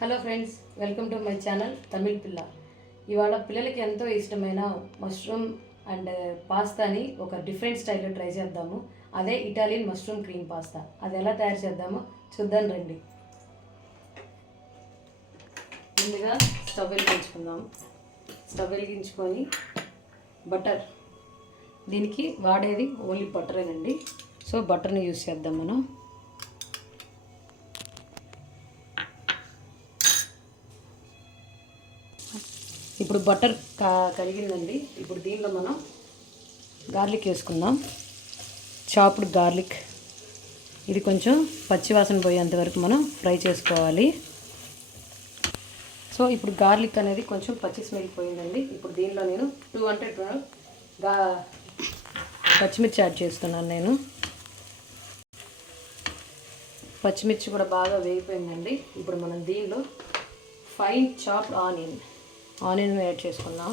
Hello friends, welcome to my channel Tamil పిల్ల. ఇవాళ పిల్లలకి ఎంతో ఇష్టమైన మష్రూమ్ అండ్ పాస్తాని ఒక డిఫరెంట్ స్టైల్లో ట్రై చేద్దాము. అదే ఇటాలియన్ మష్రూమ్ క్రీమ్ పాస్తా. అది ఎలా తయారు చేద్దామో చూద్దాం రండి. ముందుగా స్టవ్ వెలిగించుకుందాం. స్టవ్ వెలిగించుకొని బటర్, దీనికి వాడేది ఓన్లీ బటరేనండి. సో బటర్ని యూజ్ చేద్దాం మనం. ఇప్పుడు బటర్ కరిగిందండి. ఇప్పుడు దీనిలో మనం గార్లిక్ వేసుకుందాం. చాప్డ్ గార్లిక్, ఇది కొంచెం పచ్చివాసన పోయేంత వరకు మనం ఫ్రై చేసుకోవాలి. సో ఇప్పుడు గార్లిక్ అనేది కొంచెం పచ్చి స్మెల్ పోయిందండి. ఇప్పుడు దీనిలో నేను 200 పచ్చిమిర్చి యాడ్ చేస్తున్నాను. నేను పచ్చిమిర్చి కూడా బాగా వేగిపోయిందండి. ఇప్పుడు మనం దీనిలో ఫైన్ చాప్డ్ ఆనియన్ యాడ్ చేసుకుందాం.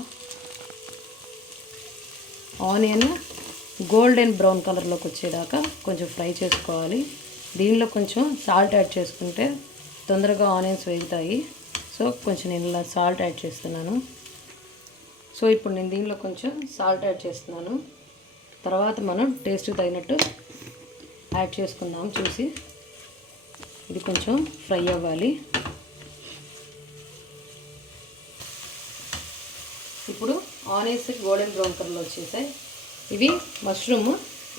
ఆనియన్ గోల్డెన్ బ్రౌన్ కలర్లోకి వచ్చేదాకా కొంచెం ఫ్రై చేసుకోవాలి. దీనిలో కొంచెం సాల్ట్ యాడ్ చేసుకుంటే తొందరగా ఆనియన్స్ వేగుతాయి. సో కొంచెం నేను ఇలా సాల్ట్ యాడ్ చేస్తున్నాను. సో ఇప్పుడు నేను దీనిలో కొంచెం సాల్ట్ యాడ్ చేస్తున్నాను. తర్వాత మనం టేస్ట్కి తగినట్టు యాడ్ చేసుకుందాం చూసి. ఇది కొంచెం ఫ్రై అవ్వాలి. ఇప్పుడు ఆనియన్స్ గోల్డెన్ బ్రౌన్ కలర్లో వచ్చేసాయి. ఇవి మష్రూమ్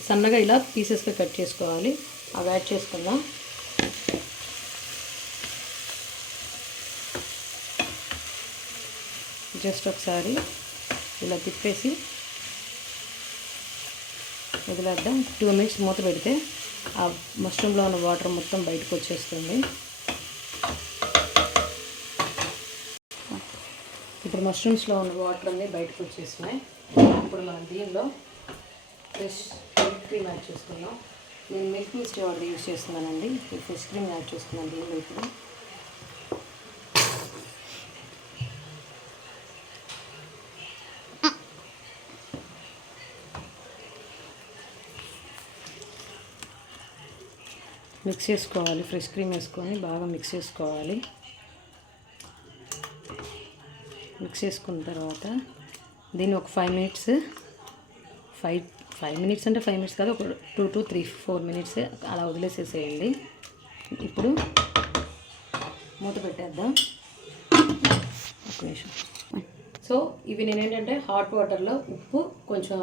సన్నగా ఇలా పీసెస్గా కట్ చేసుకోవాలి. అవి యాడ్ చేసుకుందాం. జస్ట్ ఒకసారి ఇలా తిప్పేసి వదిలేద్దాం. 2 minutes మూత పెడితే ఆ మష్రూమ్లో ఉన్న వాటర్ మొత్తం బయటకు వచ్చేస్తుంది. ఇప్పుడు మష్రూమ్స్లో ఉన్న వాటర్ అన్నీ బయటకు వచ్చేసినాయి. ఇప్పుడు మనం దీనిలో ఫ్రెష్ మిల్క్ క్రీమ్ యాడ్ చేసుకున్నాం. నేను మిల్క్ మిస్ట్ వాటర్ యూజ్ చేస్తున్నానండి. ఈ ఫ్రెష్ క్రీమ్ యాడ్ చేసుకున్నాను దీనిలో. ఇప్పుడు మిక్స్ చేసుకోవాలి. ఫ్రెష్ క్రీమ్ వేసుకొని బాగా మిక్స్ చేసుకోవాలి. మిక్స్ చేసుకున్న తర్వాత దీన్ని ఒక 5 minutes, 5 minutes అంటే 5 minutes కాదు, ఒక 2 to 3, 4 minutes అలా వదిలేసేసేయండి. ఇప్పుడు మూత పెట్టేద్దాం. ఒక నిమిషం. సో ఇవి నేను ఏంటంటే హాట్ వాటర్లో ఉప్పు కొంచెం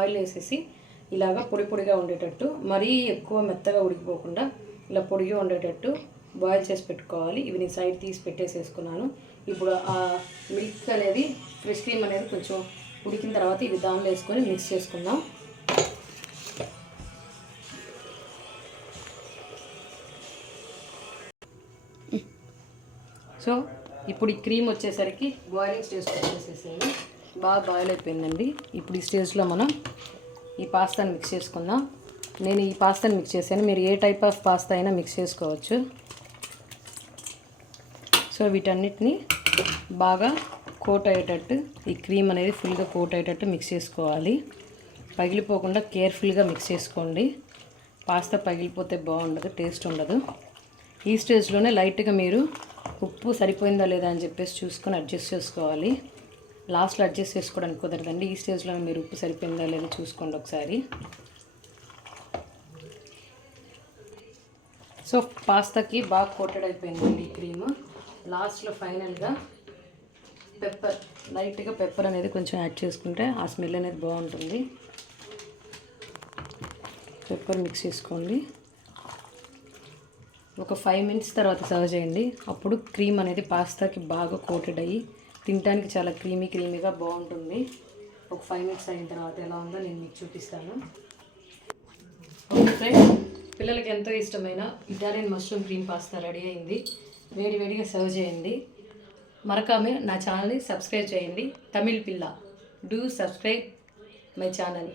ఆయిల్ వేసేసి ఇలాగా పొడి పొడిగా ఉండేటట్టు, మరీ ఎక్కువ మెత్తగా ఉడికిపోకుండా ఇలా పొడిగా ఉండేటట్టు బాయిల్ చేసి పెట్టుకోవాలి. ఇవి నేను సైడ్ తీసి పెట్టేసేసుకున్నాను. ఇప్పుడు ఆ మిల్క్ అనేది, ఫ్రెష్ క్రీమ్ అనేది కొంచెం ఉడికిన తర్వాత ఇవి దానిలో వేసుకొని మిక్స్ చేసుకుందాం. సో ఇప్పుడు ఈ క్రీమ్ వచ్చేసరికి బాయిలింగ్ స్టేజ్కి వచ్చేసేసేది. బాగా బాయిల్ అయిపోయిందండి. ఇప్పుడు ఈ స్టేజ్లో మనం ఈ పాస్తాని మిక్స్ చేసుకుందాం. నేను ఈ పాస్తాని మిక్స్ చేశాను. మీరు ఏ టైప్ ఆఫ్ పాస్తా అయినా మిక్స్ చేసుకోవచ్చు. సో వీటన్నిటిని బాగా కోట్ అయ్యేటట్టు, ఈ క్రీమ్ అనేది ఫుల్గా కోట్ అయ్యేటట్టు మిక్స్ చేసుకోవాలి. పగిలిపోకుండా కేర్ఫుల్గా మిక్స్ చేసుకోండి. పాస్తా పగిలిపోతే బాగుండదు, టేస్ట్ ఉండదు. ఈ స్టేజ్లోనే లైట్గా మీరు ఉప్పు సరిపోయిందా లేదా అని చెప్పేసి చూసుకొని అడ్జస్ట్ చేసుకోవాలి. లాస్ట్లో అడ్జస్ట్ చేసుకోవడానికి కుదరదండి. ఈ స్టేజ్లో మీరు ఉప్పు సరిపోయిందా లేదా చూసుకోండి ఒకసారి. సో పాస్తాకి బాగా కోటెడ్ అయిపోయిందండి ఈ క్రీమ్. లాస్ట్లో ఫైనల్గా లైట్గా పెప్పర్ అనేది కొంచెం యాడ్ చేసుకుంటే ఆ స్మెల్ అనేది బాగుంటుంది. పెప్పర్ మిక్స్ చేసుకోండి. ఒక 5 minutes తర్వాత సర్వ్ చేయండి. అప్పుడు క్రీమ్ అనేది పాస్తాకి బాగా కోటెడ్ అయ్యి తినడానికి చాలా క్రీమీగా బాగుంటుంది. ఒక 5 minutes అయిన తర్వాత ఎలా ఉందో నేను మీకు చూపిస్తాను. ఓకే ఫ్రెండ్స్, పిల్లలకి ఎంతో ఇష్టమైన Italian mushroom cream pasta ready అయింది. వేడిగా సర్వ్ చేయండి. మరొక నా ఛానల్ని సబ్స్క్రైబ్ చేయండి. తమిళ్ పిల్ల, డూ సబ్స్క్రైబ్ మై ఛానల్.